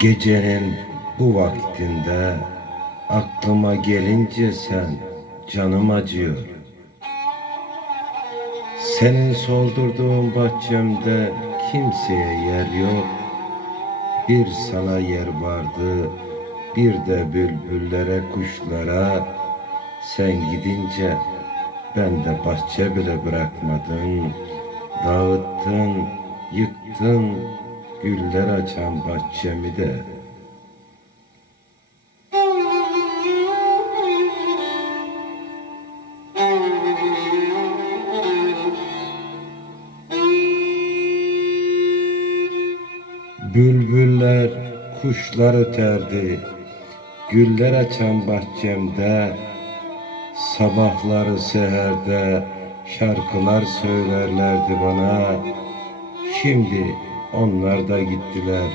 Gecenin bu vaktinde aklıma gelince sen canım acıyor. Senin soldurduğun bahçemde kimseye yer yok. Bir sana yer vardı, bir de bülbüllere, kuşlara. Sen gidince ben de bahçe bile bırakmadın. Dağıttın, yıktın, güller açan bahçemi de. Bülbüller, kuşlar öterdi. Güller açan bahçemde, sabahları seherde şarkılar söylerlerdi bana. Şimdi onlar da gittiler.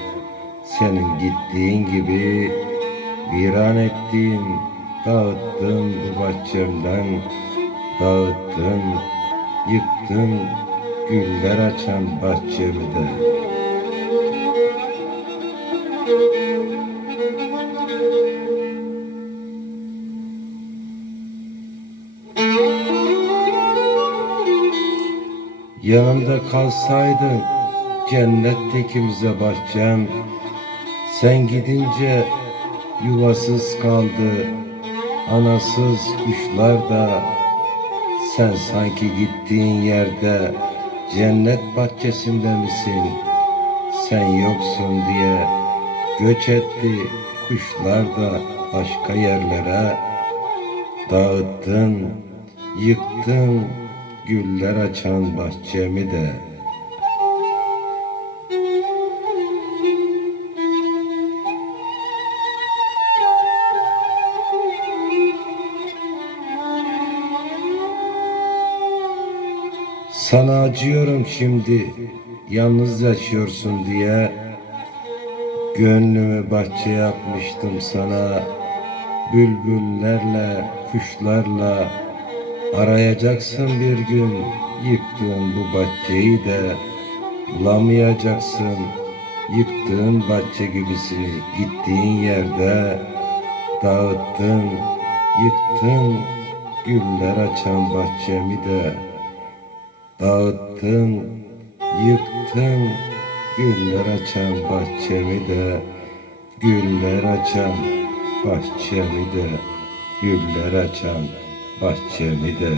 Senin gittiğin gibi viran ettin, dağıttın bu bahçemden, dağıttın, yıktın güller açan bahçemi de. Yanımda kalsaydın cennette ikimize bahçem. Sen gidince yuvasız kaldı Anasız kuşlar da. Sen sanki gittiğin yerde Cennet bahçesinde misin? Sen yoksun diye Göç etti kuşlar da başka yerlere. Dağıttın, yıktın güller açan bahçemi de Sana acıyorum şimdi yalnız yaşıyorsun diye. Gönlümü bahçe yapmıştım sana. Bülbüllerle, kuşlarla. Arayacaksın bir gün yıktığın bu bahçeyi de. Bulamayacaksın yıktığın bahçe gibisini gittiğin yerde Dağıttın, yıktın. Güller açan bahçemi de Dağıttın, yıktın güller açan bahçemi de Güller açan bahçemi de Güller açan bahçemi de